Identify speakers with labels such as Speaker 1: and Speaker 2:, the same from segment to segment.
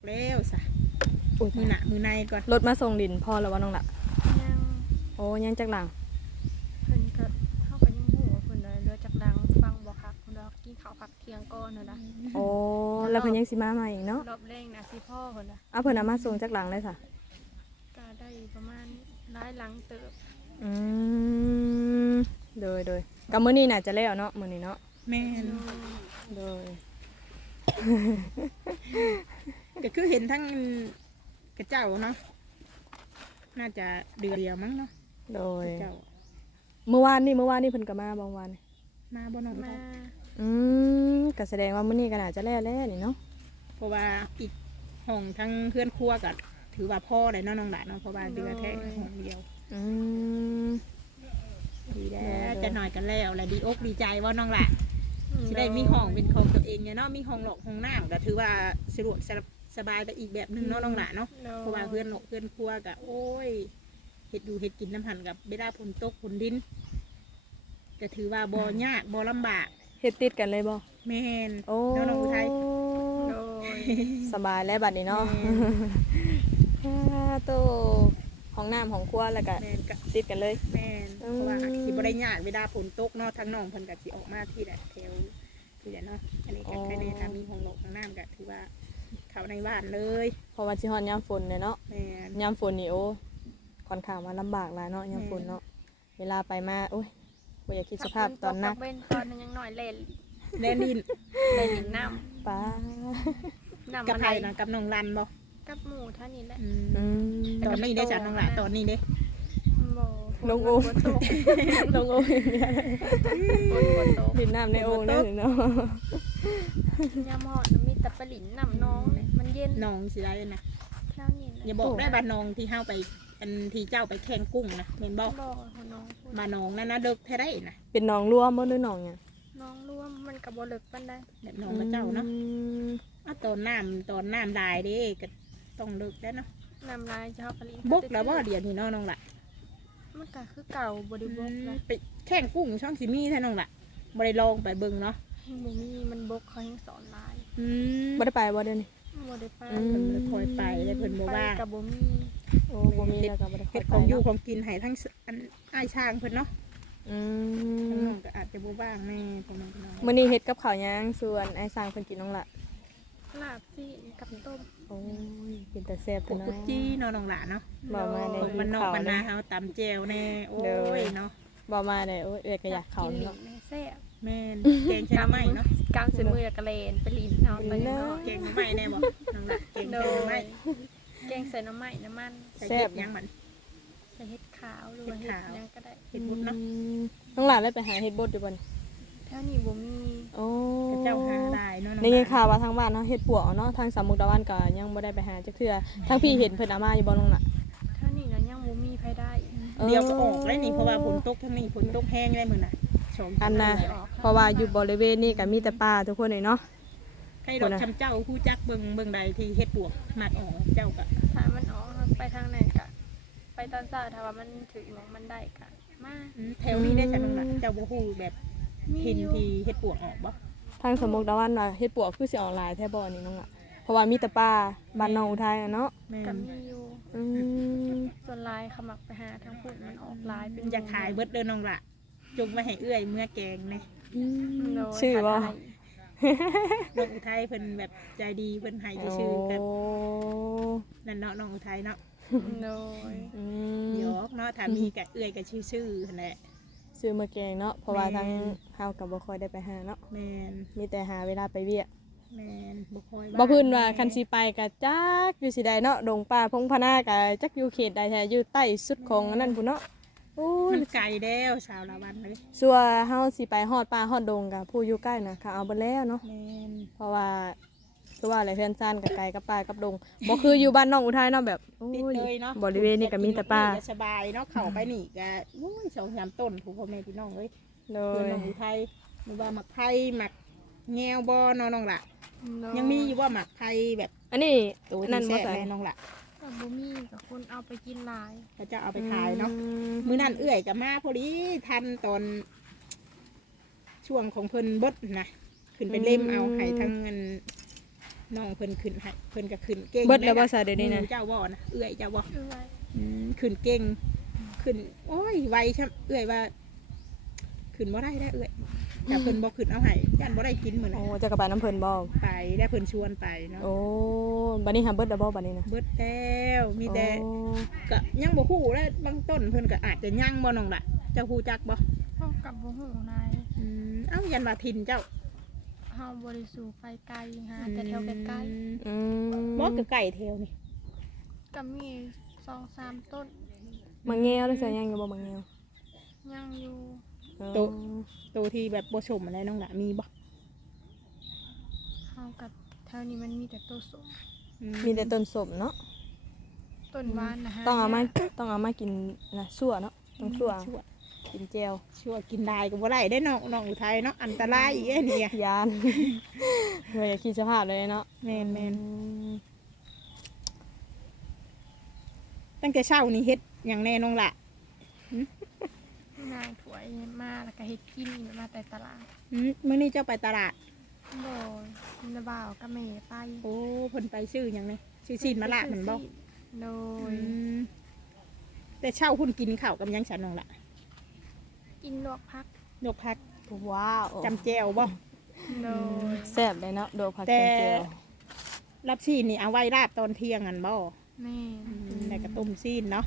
Speaker 1: แล้วซะ
Speaker 2: อุ้ย
Speaker 1: มือหน้ามือในก่อน
Speaker 2: รถมาส่งดินพอแล้วว่าน้องละ
Speaker 3: ยัง
Speaker 2: โอ้ยังจักหลัง
Speaker 3: เพิ่นก็เข้าไปยังหัวเพิ่นเลยเรือจากดังฟังบ่คักเพิ่นว่ากินข้าวผักเที่ยงก่อนนั่นน่ะ
Speaker 2: โอ้แล้วเพิ่นยังสิมาใหม่อีกเนาะ
Speaker 3: รอบแรกนะสิพ่อเพิ่นน่ะ
Speaker 2: เอาเพิ่นเอามาส่งจักหลังเลยซะ
Speaker 3: ก็ได้ประมาณหลายหลังเติบ
Speaker 2: อืมโดยกับมื้อนี้น่าจะแล้วเนาะมื้อนี้เนาะ
Speaker 1: แม่น
Speaker 2: โดย
Speaker 1: ก็คือเห็นทั้งกระเจ้าเนาะน่าจะเดือนเดียวมั้งเนาะ
Speaker 2: โดย
Speaker 1: กระเจ้า
Speaker 2: เมื่อวานนี่เพิ่นก็มาบางวัน
Speaker 1: มาบ่น้อง
Speaker 3: มา
Speaker 1: ตา
Speaker 2: ก็แสดงว่ามื้อนี้ก็น่าจะแล้วนี่เนาะ
Speaker 1: เพราะว่าอีกห้องทั้งเพื่อนครัวก็ถือว่าพ่อเลยเนาะน้องหลานเนาะเพราะว่าเดือแท้ห้องเดียว
Speaker 2: อืม
Speaker 1: ดีแล้วจะหน่อยกันแล้วแหละดีอกดีใจว่าน้องหลานสิได้มีห้องเป็นของตัวเองเนี่ยเนาะมีห้องหลอกห้องน้ำก็ถือว่าสะดวกสบายไปอีกแบบหนึงเนาะน้องหลานเนาะ เพราะว่าเพื่อนหลอกเพื่อนครัวกะโอ้ยเห็ดอยู่เห็ดกินน้ำหันกับเวลาฝนตกฝนดินก็ถือว่าบ่ยากบ่ลำบาก
Speaker 2: เฮ็ดติดกันเลยบ่
Speaker 1: แม่น
Speaker 2: โอ้
Speaker 1: น้องอุทัย
Speaker 3: โดย
Speaker 2: สบายแล้วบัดนี้เนาะ
Speaker 1: แม่
Speaker 2: โตห้องน้ำของครัวแล้วก็
Speaker 1: แม่นกะ
Speaker 2: ติดกันเลย
Speaker 1: แม่นเพราะว่าสิบ่ได้ยากเวลาฝนตกเนาะทั้งน้องเพิ่นก็สิออกมาที่แหละแถวที่แหละเนาะอันนี้ก็แค่นี้ถ้ามีห้องหลอกห้องน้ำก็ถือว่าเข้าในบ้านเลย
Speaker 2: เพราะว่าสิฮอดยามฝนเนี่ยเนาะ
Speaker 1: แม่น
Speaker 2: ยามฝนนี่โอ้ค่อนข้างมาลำบากหลายเนาะยามฝนเนาะเวลาไปมาโอ้ยบ่อยากคิดสภาพตอนนัก
Speaker 3: เว้นตอนนั้นยังน้อยเล่น
Speaker 1: แน่นิน
Speaker 3: เล่นน้
Speaker 2: ป้า
Speaker 3: ำน้ำ
Speaker 1: กับ
Speaker 3: มัน
Speaker 1: ไผนะกับน้องรันบ่
Speaker 3: กับหมูเท่านี้แหละ
Speaker 2: อืม
Speaker 1: ตอนนี้ได้จากน้องหลานตอนนี้เด้
Speaker 3: บ่
Speaker 2: ลงโอ่ง
Speaker 3: ฝนตก
Speaker 2: ลงโอ่ง
Speaker 3: ฝนตก
Speaker 2: ดินน้ำในโอ่งได้เนาะ
Speaker 3: ยามฮอดมีแต่ปลาหลินน้ำน้องเนี่ยมันเย็น
Speaker 1: น้องสิได้นะ
Speaker 3: เท่านี้
Speaker 1: อย่าบอกได้บ้านน้องที่เฮาไปอันที่เจ้าไปแข่งกุ้งนะเห็นบอก
Speaker 3: บอกของน้องพูด
Speaker 1: บ้านน้องนั่นนะเด็กแท้ได้นะ
Speaker 2: เป็นหนองรวมบ่หรือหนองหยัง
Speaker 3: น้องร่วมมันกับบ่เลิกปานใด
Speaker 1: แบบน้องกับเจ้าเนาะ
Speaker 2: อืม
Speaker 1: ตอนน้ำลายเด้ก็ต้องเลิกแล้วเนาะ
Speaker 3: น้ำลายเจ้าปลาหลิน
Speaker 1: บกแล้วว่าเดี๋ยวนี้เนาะน้องละ
Speaker 3: มันก็คือเก่าบ่ได้บกนะ
Speaker 1: ไปแข่งกุ้งช่องซิมี่แท้น้องละบ่ได้ลองไปเบิ่งเนาะ
Speaker 3: บ่มีมันบกเขายังสอนหลาย
Speaker 2: บ่ได้ไปบ่เดี๋ยวนี้
Speaker 3: บ่ได้ไป
Speaker 2: อืม
Speaker 1: เพิ่นบ่ได้คอยไปได้เพิ่นบ่ว่าง
Speaker 3: ไปกับบ่มี
Speaker 2: โอ้บ่มีแล้วก็บ่ได้
Speaker 1: เฮ็ด
Speaker 2: ไป
Speaker 1: ของอยู่
Speaker 2: เนาะ
Speaker 1: ของกินให้ทั้งอันอ้ายช่างเพิ่นเนาะ
Speaker 2: อื
Speaker 1: ทั้ง
Speaker 2: ม
Speaker 1: น้องก็อาจจะบ่ว่างแม่พ่อน้องพี่น้อง
Speaker 2: มื้อนี้เฮ็ดกับข้าวหยังส่วนไอ้สร้างเพิ่นกินน้องละ
Speaker 3: ลาบซีนกับต้ม
Speaker 2: โอ้ยกินแต่แซ่บ
Speaker 1: พว
Speaker 2: แต่
Speaker 1: ก
Speaker 2: น้อ
Speaker 1: กุ
Speaker 2: ย
Speaker 1: จี้เนาะน้องหลานเนาะ
Speaker 2: บ่มาได้
Speaker 1: พวกมันนอกมันนาเฮาตำแจ่วแน่โอ้ยเนาะ
Speaker 2: บ่มาได้โอ้ยเอ้ยก็อยากเข้า
Speaker 3: กินหลิ
Speaker 2: เนาะ
Speaker 3: นแม่แซ่บ
Speaker 1: แม่นแกงชะไม้เนาะ
Speaker 3: กำใส่มือกระเลนไปลินเอาไปเนาะ
Speaker 1: แกงหน่อไม้แน่บ่น้องหลานแกง
Speaker 3: โด
Speaker 1: หน่อยไม้
Speaker 3: แกงใส่น้ำไม้น้ำมัน
Speaker 1: ใส่เห็ดหยังมัน
Speaker 3: ใส่เห็ดขาวหรือว่าเห็ดหยังก็ได้
Speaker 1: เห็ดบุญเนาะ
Speaker 2: น้องหลานได้ไปหาเฮ็ดบดอยู่บ่น
Speaker 3: แถวนี้บ่มี
Speaker 2: โอ้
Speaker 1: กระเจ้าหาได้เนาะน้อง
Speaker 2: ได้ยินข่าวว่าทางบ้านเนาะเฮ็ดปวกเนาะทางสามมุกดาวันก็ยังบ่ได้ไปหาจักเทื่อทางพี่เห็นเพิ่นเอามาอยู่บ่น้องน่ะ
Speaker 3: แถวนี้นะยังบ่มีไผได้
Speaker 1: เดียวก็ออกเลยนี่เพราะว่าฝนตกทั้งนี้ฝนตกแห้งได้มื้อน่ะสอง
Speaker 2: อันน่ะ
Speaker 3: ออก
Speaker 2: เพราะว่าอยู่บริเวณนี้ก็มีแต่ป่าทุกคนเลยเนาะ
Speaker 1: ใครดอกชำเจ้าผู้จักเบิ่งใดที่เฮ็ดปวกมักออกเจ้าก็
Speaker 3: ถ้ามันออกไปทางไหนกะไปตอนเช้าถ้าว่ามันถึงหมองมันได้กะมา
Speaker 1: แถวนี้ได้จังน้องหลานเจ้าบ่ฮู้แบบ
Speaker 3: มี
Speaker 1: ทิน
Speaker 3: อยู่
Speaker 1: ที่เฮ็ดปวกออกบ่
Speaker 2: ทางสามมุกดาวันว่าเฮ็ดปวกคือสิออนไลน์แท้บ่นี่น้องล่ะเพราะว่ามีแต่ป่าบ้านน้องอุทัยอะเนาะ
Speaker 1: แม่
Speaker 3: กับ
Speaker 1: น
Speaker 3: มีอยู่
Speaker 2: อืม
Speaker 3: ส่วนลายขมักไปหาทางพุ่นมันออกลายเป็น
Speaker 1: อยากขายเบิดเด้อน้องหล่ะจงมาให้เอื้อยเมื่อแกงแน่
Speaker 3: โดย
Speaker 2: ชื่อบ่
Speaker 3: ขาย
Speaker 1: น้องอุทัยเพิ่นแบบใจดีเพิ่นให้ชื่อๆกับ
Speaker 2: โอ้
Speaker 1: นั่นเนาะน้องอุทัยเนาะ
Speaker 3: โดย
Speaker 2: อื
Speaker 1: หย
Speaker 2: ม
Speaker 1: อกเนาะถ้ามีกะเอื้อยก็ชื่อๆนั่นแหละ
Speaker 2: ซื้อมาแกงเนาะเพราะว่า
Speaker 1: แม่
Speaker 2: ทางเฮาก็บ่ค่อยได้ไปหาเนาะ
Speaker 1: แม่น
Speaker 2: มีแต่หาเวลาไปเวียก
Speaker 1: แม่นบ่ค่อย
Speaker 2: บ่พื้นว่าคันสิไปก็จักอยู่สิใดเนาะดงป่าพงพนาก็จักอยู่เขตใดแท้อยู่ใต้สุดของอันนั้นพุ่นเนาะโอ้ย
Speaker 1: มันไกลแล้วชาวละวันเลย
Speaker 2: สัวเฮาสิไปฮอดป่าฮอดดงกับผู้อยู่ใกล้น่ะเขาเอาเบิดแล้วเนาะ
Speaker 1: แม่น
Speaker 2: เพราะว่าคือว่าอะไรเพื่อนซ่านกับไกลกับป่ากับดงบ่คืออยู่บ้านน้องอุทัยเนาะแบบโอ้
Speaker 1: ติด
Speaker 2: ย
Speaker 1: เลยเนาะ
Speaker 2: บริเวณนี้ก็มีแต่ป่า
Speaker 1: สบายเนาะเข้าไปนี่ก็โอ้ย2-3ต้นผู้พ่อแม่พี่น้องเอ้ย
Speaker 2: โด
Speaker 1: เพื่อย นน้องอุทัยหรือว่าหมักไผ่หมักแงวบ่เนาะน้องล่ะ
Speaker 3: โด
Speaker 1: ยังมีอยู่ว่าหมักไผ่แบบ
Speaker 2: อันนี้
Speaker 1: ตัว
Speaker 2: นั่
Speaker 1: ที่
Speaker 2: นบ่
Speaker 1: แซ่บ
Speaker 2: ใส่
Speaker 1: แม่น้องล่ะ
Speaker 3: แต่บ่มีกับคนเอาไปกินหลาย
Speaker 1: เขาจะเอาไปขายเนาะมื้อนั้นเอื้อยกับมาพอดีทันตอนช่วงของเพิ่นเบิดนะขึ้นไปเล่มเอาให้ทั้งเงินน้องเพิ่นขึ้นให้เพิ่นก็ขึ้นเก่ง
Speaker 2: เบิดแล้วบ่ซะเดี๋ยวนี้นะ
Speaker 1: หมู่เจ้าบ่นะเอื้อยเจ้าบ่
Speaker 3: คือไว้
Speaker 1: ขึ้นเก่งขึ้นโอ้ยไวช่ำเอื้อยว่าขึ้นบ่ได้เอื้อยแต่เพิ่นบ่ขึ้นเอาให้ย่านบ่ได้กินมื้อ
Speaker 2: โอ้
Speaker 1: นั้น
Speaker 2: จะกระบาน้ำเพิ่นบ่
Speaker 1: ไปได้เพิ่นชวนไปเนาะ
Speaker 2: โอ้บัดนี้หาเบิดแล้วบ่บัดนี้นะ
Speaker 1: เบิดแล้วมีแต่
Speaker 2: โอ้
Speaker 1: ก็ยังบ่ฮู้แล้วบางต้นเพิ่นก็อาจจะยังบ่น้องล่ะเจ้าฮู้จักบ่
Speaker 3: เฮากับบ่ฮู้นาย
Speaker 1: เอ้ายันว่าทินเจ้า
Speaker 3: เฮาบ่ได้สู่ไปไกลหาแต่แถวใกล้
Speaker 2: อืม
Speaker 1: บ่ก็ไก่แถวนี่
Speaker 3: ๆก็มี2-3ต้น
Speaker 2: มังแงวได้ใส่ยังอยู่บ่มังแงว
Speaker 3: ยังอยู่
Speaker 1: โตโตที่แบบบ่สมอะไรน้องล่ะมีบ่
Speaker 3: เฮากับแถวนี้มันมีแต่ต้นส้ม
Speaker 2: มีแต่ต้นสมเนาะ
Speaker 3: ต้นหวานนะฮะ
Speaker 2: ต้องเอามากินนะสั่วเนาะต้องสั่ว
Speaker 1: ชั่ว
Speaker 2: กินแจว
Speaker 1: ชั่วกินได้ก็บ่ได้ได้น้องอุทัยเนาะอันตรายอีกเนี่ย
Speaker 2: ยาน เว้ยคิดสภาพเลยเนาะ
Speaker 1: แม่น
Speaker 2: อืม
Speaker 1: ตั้งแต่เช้านี่เฮ็ดหยังแน่น้องล่ะ
Speaker 3: นางถวยมาแล้วก็เฮ็ดกินอีกมาแต่ตลาด
Speaker 1: มื้อนี้เจ้าไปตลาด
Speaker 3: โดยนาบ่าวกับแม่ไป
Speaker 1: โอ้เพิ่นไปซื้อหยังนี่ซื้อซีนมะละแมันบ่
Speaker 3: โด
Speaker 1: อื
Speaker 3: ย
Speaker 1: มแต่เช้าคุณกินข้าวกับหยังฉันน้องล่ะ
Speaker 3: กินลวกพัก
Speaker 1: ยกพัก
Speaker 2: ว้าว
Speaker 1: จำแจวบ่
Speaker 3: โดย
Speaker 2: แซ่บเลยเนาะโดผัก
Speaker 1: แต่
Speaker 2: กินแจว
Speaker 1: รับซีนนี่เอาไว้ราบตอนเที่ยงอันบ่
Speaker 3: แม่
Speaker 1: แล้วก็ต้มซีนเนาะ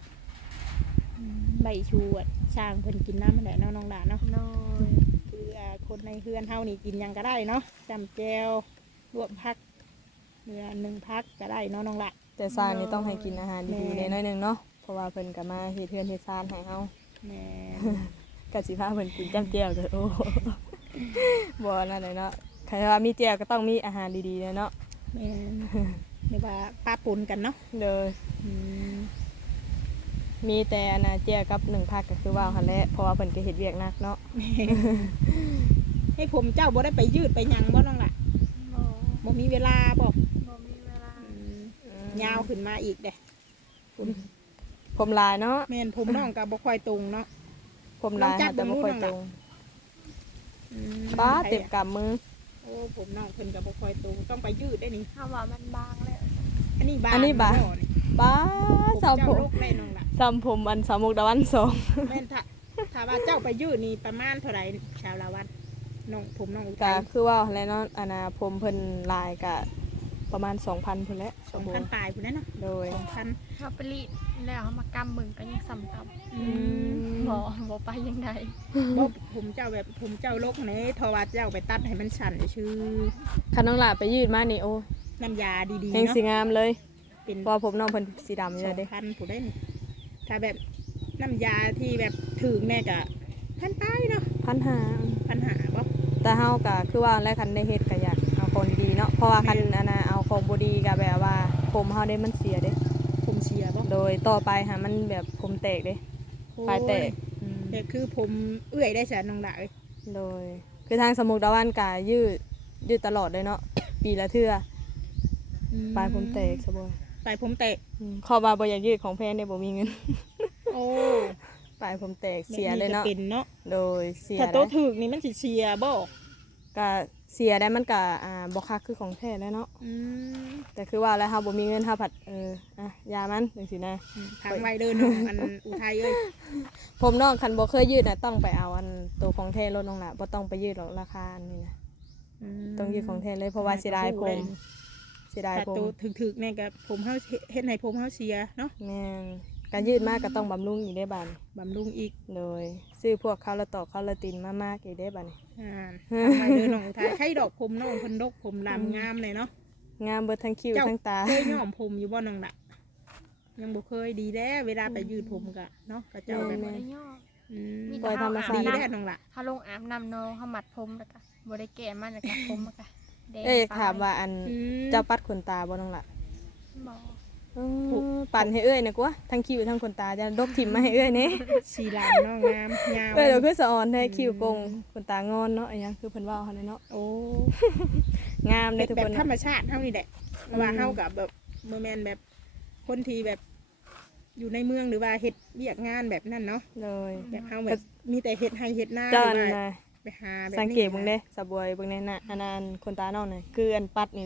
Speaker 1: ใบชูอะช่างเพิ่นกินน้ำมันแหละเนาะน้องล่ะเนาะ
Speaker 3: โดย
Speaker 1: คือคนในเฮือนเฮานี่กินหยังก็ได้เนาะจำแจวรวมพักเนื้อ1พักก็ได้เนาะน้องล่ะ
Speaker 2: แต่ซานนี่ต้องให้กินอาหารดีๆ
Speaker 1: แม่
Speaker 2: แน่น้อยหนึงเนาะเพราะว่าเพิ่นก็มาเฮ็ดเฮือนเฮ็ดซานให้เฮา
Speaker 1: แม่
Speaker 2: ก็สิพาเพิ่นกินจ้ำแจ่วเด้อโอ้ บ่นั่นเลยเนาะใครว่ามีแจ่วก็ต้องมีอาหารดีๆเนาะ
Speaker 1: แม่เรียกว่าป้าปนกันเนาะ
Speaker 2: เด้อ
Speaker 1: อืม
Speaker 2: มีแต่อันน่ะแจ่วกับ1ผักก็คือว่าหั่นแหละเพราะว่าเพิ่นก็เฮ็ดเวียกหนักเนาะ
Speaker 1: ให้ผมเจ้าบ่ได้ไปยืดไปหยังบ่น้องล่ะ
Speaker 3: บ่
Speaker 1: บ่มีเวลาบ่
Speaker 3: บ่มีเวลา
Speaker 1: ยาวขึ้นมาอีกเด้
Speaker 2: ผมลายเนาะ
Speaker 1: แม่นผมน้องก็บ่ค่อยตรงเนาะ
Speaker 2: ผมลาย
Speaker 1: ลองจับ
Speaker 2: แต่บ่ค่อย
Speaker 1: ดู
Speaker 2: ต
Speaker 1: น้
Speaker 2: ร
Speaker 1: อง
Speaker 2: ง
Speaker 1: ล่ะ
Speaker 2: ป้าเต็มกำมือ
Speaker 1: โอ้ผมน้องเพิ่นก็บ่ค่อยตรงต้องไปยืดได้นี่
Speaker 3: ถ้าว่ามันบางแล้ว
Speaker 1: อันนี้บาง
Speaker 2: อันนี้บาง
Speaker 1: บ่นี่
Speaker 2: ป้า
Speaker 1: ผม
Speaker 2: สาว
Speaker 1: เจ้า
Speaker 2: ผม
Speaker 1: โรคได้น้องล่ะ
Speaker 2: สาวผมอันสาวมุกดาวันสอง
Speaker 1: แม่นถ้าว่าเจ้าไปยืดนี่ประมาณเท่าไหร่ชาวละวันน้องผมน้องอุ
Speaker 2: ก็
Speaker 1: ทัย
Speaker 2: คือว่าอะไรเนาะอันน่ะผมเพิ่นลายก็ประมาณ 2,000พุ่นแหละ
Speaker 1: 2,000ปลายพุ่นนั้นเนาะ
Speaker 2: โดย
Speaker 1: 2,000
Speaker 3: เฮาไปรีดแล้วเฮามากำมึงก็ยังซ้ำก
Speaker 1: อืม
Speaker 3: ำบ่ไปยังไง
Speaker 1: บ่ผมเจ้าแบบผมเจ้าโรคไหนทว่าเจ้าไปตัดให้มันสั่นชื่อ
Speaker 2: คันน้องหลาไปยืดมานี่โอ้
Speaker 1: น้ำยาดีๆ
Speaker 2: แห่ง
Speaker 1: เนาะ
Speaker 2: สิงามเลย
Speaker 1: เป็น
Speaker 2: เพราะว่าผมน้องเพิ่นสีดำอยู่
Speaker 1: สอ
Speaker 2: แล้ว
Speaker 1: ง
Speaker 2: เด้
Speaker 1: พันผู้ได้นี่ถ้าแบบน้ำยาที่แบบถึงแน่กะพันป้ายเนาะ
Speaker 2: 1,500
Speaker 1: ปัญหาบ่
Speaker 2: แต่เฮาก็คือว่าแล้วคันได้เฮ็ดก็อยากเอาของดีๆเนาะเพราะว่าคันอันน่ะเอาของบ่ดีก็แบบว่าผมเฮาได้มันเสียเด้
Speaker 1: ผมเชียบ่
Speaker 2: โดยต่อไปหามันแบบผมแตกเด้ปลายแตกอืม
Speaker 1: แต่คือผมเอื้อยได้แสนน้องหละเอ้ย
Speaker 2: โดยคือทางสมุกดาวันก็ยืดตลอดเลยเนาะปีละเทื่อปลายผมแตกซะบ่
Speaker 1: ปลายผมแตก
Speaker 2: ขอว่าบ่อยากยืดของแพงได้บ่มีเงิน
Speaker 1: โอ้
Speaker 2: ปลายผมแตกเสียเลยเนาะ
Speaker 1: แบบก็เป็นเนาะ
Speaker 2: โดยเสีย
Speaker 1: ถ้า
Speaker 2: ได้
Speaker 1: โตถึกนี่มันสิเชียบ่
Speaker 2: ก็เสียได้มันก็บ่คักคือของแท้แล้วเนาะ
Speaker 1: อืม
Speaker 2: แต่คือว่าแล้วเฮาบ่มีเงินเฮาผัดยามันจังซี่นะ
Speaker 1: ทางไวเดินน้องอันอุทัยเอ้ย
Speaker 2: ผมน้องคันบ่เคยยืดน่ะต้องไปเอาอันตัวของแท้ลดลงล่ะบ่ต้องไปยืดหรอกราคาอันนี้นะต้องยืดของแท้เลยเพราะว่าเสียดายผมเสียดาย
Speaker 1: ถ้า
Speaker 2: ผม
Speaker 1: โตถึกๆเนี่ยก็ผมเฮาเฮ็ดให้ผมเฮาเสียเนาะ
Speaker 2: แม่นการยืดมากก็ต้องบำรุงอีกได้บัดนี้
Speaker 1: บำรุงอีก
Speaker 2: เลยซื้อพวกคาราตอกคาราตินมากๆอีกได้บัดนี้
Speaker 1: ทางไวเดินน้องอุทัยใช้ดอกผมน้องเพิ่นดกผมลำงามเลยเนาะ
Speaker 2: งามเบิดทั้งคิ้ว
Speaker 1: เจ้า
Speaker 2: ทั้งตา
Speaker 1: เคยย้อมผมอยู่บ่น้องละยังบ่เคยดีแล้วเวลาไปยืดผมกะเนาะก็เจ้าแบบ
Speaker 3: บ่ได้ย่อ
Speaker 1: อืม
Speaker 3: มี
Speaker 2: ปล่อยธรรมชา
Speaker 1: ดี
Speaker 2: ติ
Speaker 1: แล้วน้องละ
Speaker 3: เฮาลงอาบน้ำน้องเฮามัดผมแล้วก็บ่ได้แก้มันแล้วก็ผมแล้วก็แดง
Speaker 2: เอ้ย
Speaker 3: ไป
Speaker 2: ถามว่าอัน
Speaker 1: อืม
Speaker 2: เจ้าปัดขนตาบ่น้องล่ะ
Speaker 3: บ่
Speaker 2: ปั่นให้เอ้ยนะกว่าทั้งคิ้วทั้งขนตาจะดกถิ่มมาให้เอ้ยนี่
Speaker 1: สีลามเนาะงามยาว
Speaker 2: เดี๋ยวคือสะออนให้คิ้วกงขนตางอนเนาะอันยังคือเพิ่นว่าเฮาเนาะ
Speaker 1: โอ้
Speaker 2: งามเลยทุก
Speaker 1: แบ
Speaker 2: ค
Speaker 1: บ
Speaker 2: น
Speaker 1: ธรรมชาติเท่านี้แหละเพราะว่าเฮากับแบบเมื่อแมนแบบคนที่แบบอยู่ในเมืองหรือว่าเฮ็ดเวียกงานแบบนั้นเนาะ
Speaker 2: เลย
Speaker 1: แบบเฮาแบบมีแต่เฮ็ดให้เฮ็ดหน้าห
Speaker 2: เจ้า
Speaker 1: รือ
Speaker 2: อัน
Speaker 1: ว่า
Speaker 2: น่ะ
Speaker 1: ไปหาแบบนี้
Speaker 2: สังเกตเบิ่งเด้สะบวยเบิ่งในน่ะอันนั้นขนตาน้องน่ะคืออันปัดนี่แหละ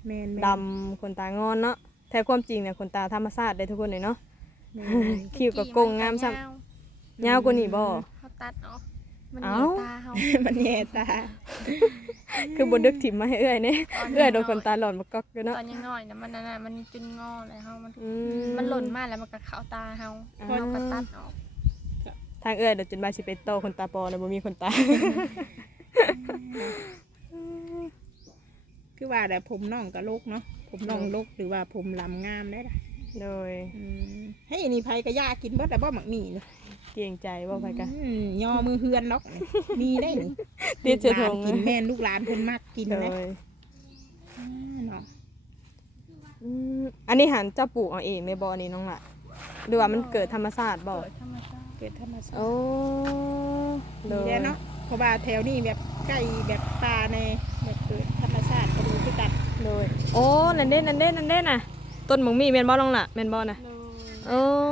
Speaker 1: แม่น
Speaker 2: ดำขนตางอนเนาะแท้ความจริงเนี่ยขนตาธรรมชาติได้ทุกคนเลยเนาะ
Speaker 1: แม่น
Speaker 2: คิ้วกับกงงามซ้ำยาวกว่านี้บ่
Speaker 3: เขาตัดออกมัน
Speaker 2: เอ้า
Speaker 3: เหนียวตาเฮา
Speaker 1: มันแย่ตา
Speaker 2: คือบ่ดึกถิ่มมาให้เอื้อยเนี่ยเอื้อยโดนขนตาหล่อนมาก๊อกอยู่เนาะ
Speaker 3: ตอนยังน้อยนะมันนั่นน่ะมันจุนงอเลยเฮามัน
Speaker 2: อื
Speaker 3: มันหล่นมาแล้วมันก็เข้าตาเฮาเฮาก็ตัดออก
Speaker 2: ทางเอื้อยเดี๋ยวจนบาสิไปโตขนตาปลอแล้วบ่มีขนตา
Speaker 1: คือว่าแต่ผมน้องก็ลกเนาะผมน้องลกหรือว่าผมลำงามได้ล่ะ
Speaker 2: โดย
Speaker 1: ให้นี่ไผก็ยากินเบิดแต่บ่หมักหมี่เนาะ
Speaker 2: เกรงใจบ่ไปกัน
Speaker 1: ย่อมือเฮือนเนาะมีได้นี่
Speaker 2: ติดเชื้อ
Speaker 1: ลูกหลาน
Speaker 2: โรค
Speaker 1: กินแม่นลูกหลานเพิ่นมักกิน
Speaker 2: โด
Speaker 1: นะ
Speaker 2: ย
Speaker 1: เนาะ
Speaker 2: อันนี้หันเจ้าปลูกเอาเองในบ่อนี้น้องล่ะหรือว่ามันเกิดธรรมชาติบ่
Speaker 3: เกิดธรรมชาติ
Speaker 1: เกิดธรรมชาติ
Speaker 2: โอ้โด
Speaker 1: ดี
Speaker 2: ย
Speaker 1: แล้วเนาะเพราะว่าแถวนี้แบบใกล้แบบป่าในแบบเกิดธรรมชาติก็ดูคือกัน
Speaker 2: โดยโอ้นั่นเด้น่ะต้นหมงมีแม่นบ่น้องล่ะแม่นบ่น่ะ
Speaker 3: เลย
Speaker 2: โอ้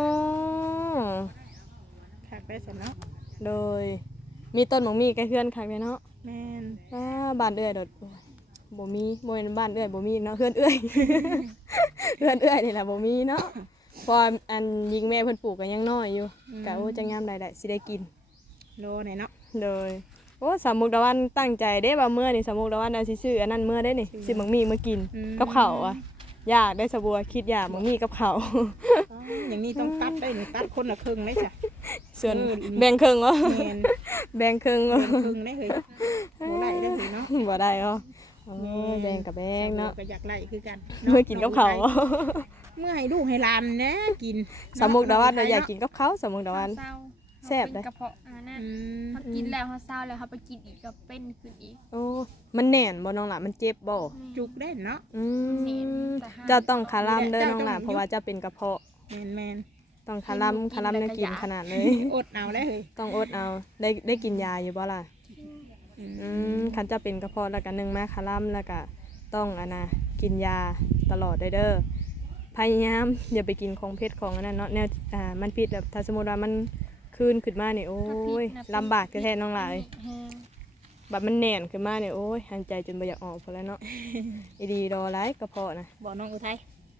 Speaker 1: คักได้ซั่นเนาะ
Speaker 2: โดยมีต้นหมงมีใกล้เฮือนคักเลยเนาะ
Speaker 1: แม่น
Speaker 2: บ้านเอื้อยโดดบ่มีบ่แม่นบ้านเอื้อยบ่มีเนาะเฮือนเอื้อย เฮือนเอื้อยนี่ล่ะบ่มีเนาะเพออันยิงแม่เพิ่นปลูกก็ยังน้อยอยู่กะโอ้จะงามได้สิได้กิน
Speaker 1: โลไหนเนาะ
Speaker 2: เลยโอ้สามมุกดาวันตั้งใจเด้ว่าเมื่อนี่สามมุกดาวันเอาสิซื้ออันนั้นเมื่อได้นี่สิมังมีมากินกับข้าวอ่ะอยากได้สบัวคิดอยากมังมีกับข้าว
Speaker 1: อย่างนี้ต้องตัดได้นี่ตัดคนละครึ่งได้จ้ะ
Speaker 2: ส่วนแบ่งครึ่งเหรอ
Speaker 1: แม่น
Speaker 2: แบ่งครึ่งเหรอ
Speaker 1: ครึ่งได้เฮ้ยบ่ไล่ได้สิเนาะ
Speaker 2: บ่ได้เหรอโอ้ยแบ่งกับแบ่งเนาะ
Speaker 1: ก็อยากไล่คือกัน
Speaker 2: เมื่อกินกับข้าว
Speaker 1: เมื่อให้ลูกให้หลานนะกิน
Speaker 2: สามมุกดาวันเราอยากกินกับข้าวสามมุกดาวัน
Speaker 3: เศร้า
Speaker 2: แซ่บเด้
Speaker 3: เป็นกระเพาะอันนั้น
Speaker 1: อืม
Speaker 3: เขากินแล้วเขาเศร้าแล้วเขาไปกินอีกก็เป็นขึ้นอีก
Speaker 2: โอ้มันแน่นบ่น้องหล่ะมันเจ็บบ่
Speaker 1: จุกได้เนาะ
Speaker 2: อืม
Speaker 3: เห็นแต่ห้าม
Speaker 2: เจ้าต้องคาร่ำเด้อน้องหล่ะเพราะว่าเจ้าเป็นกระเพาะ
Speaker 1: แมน
Speaker 2: ต้องคาร่ำไม่กินขนาดเลย
Speaker 1: อดเอาได้เฮ้ย
Speaker 2: ต้องอดเอาได้กินยาอยู่บ่ล่ะ คันจะเป็นกระเพาะแล้วก็นึ่งมาคาร่ำแล้วก็ต้องกินยาตลอดเด้อพยายามอย่าไปกินของเผ็ดของอันนั้นเนาะแนวมันพิษแบบถ้าสมมติว่ามันคืนขึ้นมาเนี่ยโอ้ยลำบากแท้ๆน้องหลาย
Speaker 3: แห้ง
Speaker 2: แบบมันแน่นขึ้นมาเนี่ยโอ้ยหันใจจนบ่อยากออกพอแล้วเนาะ อีดีรอไรกระเพาะนะ
Speaker 1: บอกน้องอุทัย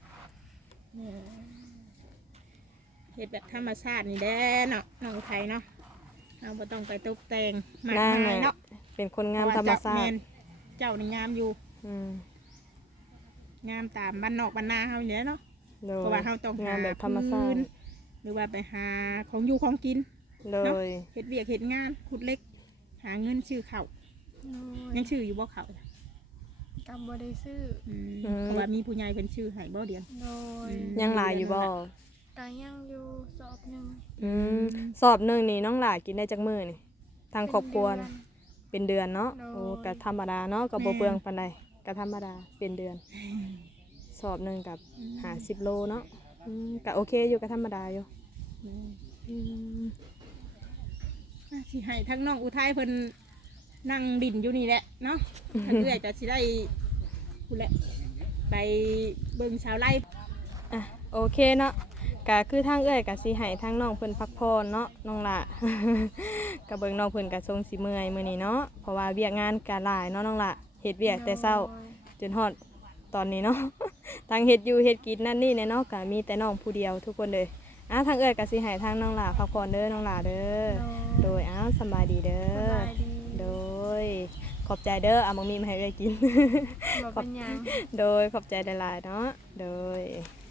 Speaker 1: เฮ็ดแบบธรรมชาตินี่แด้เนาะน้องอุทัยเนาะเราบ่ต้องไปตกแต่งมาก
Speaker 2: นาง
Speaker 1: มาย
Speaker 2: น่ะ
Speaker 1: เนาะ
Speaker 2: เป็นคนงามธรรมชาติ
Speaker 1: เจ้านี่งามอยู่
Speaker 2: อืม
Speaker 1: งามตามบ้านนอกบ้านนาเฮาอยู่แล้วเนาะ
Speaker 2: โด
Speaker 1: เพ
Speaker 2: ย
Speaker 1: ราะว่าเฮาต้อง
Speaker 2: งา
Speaker 1: หาม
Speaker 2: แบบธรรมชา
Speaker 1: พื้น
Speaker 2: ติ
Speaker 1: หรือว่าไปหาของอยู่ของกิน
Speaker 2: โดย
Speaker 1: เฮ็ดเวียกเฮ็ดงานขุดเล็ก หาเงินชื่อเขายังชื่ออยู่บ่เขาจ้ะ
Speaker 3: กำบ่ได้ซื้อ
Speaker 1: เพราะว่ามีผู้ใหญ่เป็นชื่อให้บ่เดียว
Speaker 3: โดย
Speaker 2: ยังหลายอยู่บ่
Speaker 3: ก็ยังอยู่สอบหนึ่ง
Speaker 2: สอบหนึ่งนี่น้องหลากินได้จักมื้อนี่ทางครอบครัวนะเป็นเดือนเนาะโอ้ก็ธรรมดาเนาะก็บ่เปลืองปานใดก็ธรรมดาเป็นเดือน สอบหนึ่งกับ50 โลเนาะก็โอเคอยู่ก็ธรรมดาอยู่
Speaker 1: สิให้ทั้งน้องอุทัยเพิ่นนั่งดินอยู่นี่แหละเนาะทั้งเอื้อยก็สิได้พูดแหละไปเบิ่งชาวไร่
Speaker 2: อ่ะโอเคเนาะก็คือทางเอ้อยก็สิให้ทางน้องเพิ่นพักผ่อนเนาะน้องละ ก็เบิ่งน้องเพิ่นก็ทรงสิเมื่อยมื้อนี้เนาะเพราะว่าเวียกงานก็หลายเนาะน้องละเฮ็ดเวียกแต่เช้าจนฮอดตอนนี้เนาะ ทางเฮ็ดอยู่เฮ็ดกินนั่นนี่เนี่ยเนาะก็มีแต่น้องผู้เดียวทุกคนเลยทางเอ้อยก็สิให้ทางน้องละพักผ่อนเด้อน้องละเด้อโดยสำบายดีเด้
Speaker 3: ส
Speaker 2: อ
Speaker 3: บายดี
Speaker 2: โดยขอบใจเด้อเอามังมีมาให้เอ้อยกิน
Speaker 3: บ่เป็นหยัง
Speaker 2: โดยขอบใจหลายๆเนาะโดย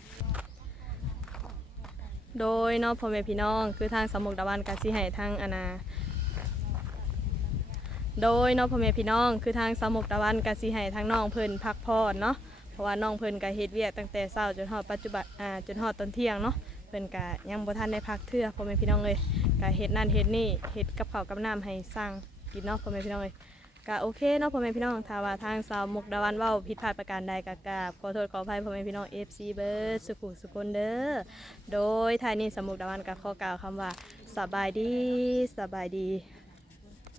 Speaker 2: เนาะพ่อแม่พี่น้องคือทางสมุกตะวันกสิให้ทางโดยเนาะพ่อแม่พี่น้องคือทางสมุกตะวันกสิให้ทางน้องเพิ่นพักผ่อนเนาะเพราะว่าน้องเพิ่นก็เฮ็ดเวียกตั้งแต่เช้าจนฮอดปัจจุบันจนฮอดตอนเที่ยงเนาะเพิ่นก็ยังบ่ทันได้พักเทื่อพ่อแม่พี่น้องเลยก็เฮ็ดนั่นเฮ็ดนี่เฮ็ดกับข้าวกับน้ำให้สร้างกินเนาะพ่อแม่พี่น้องเลย ก็โอเคเนาะพ่อแม่พี่น้องถ้าว่าทางสาวมุกดาวันเว้าผิดพลาดประการใดก็กราบขอโทษขออภัยพ่อแม่พี่น้อง FC เบิร์ดสุขุสุคนเด้อโดยท้ายนี้สาวมุกดาวันก็ขอกล่าวคำว่าสบายดี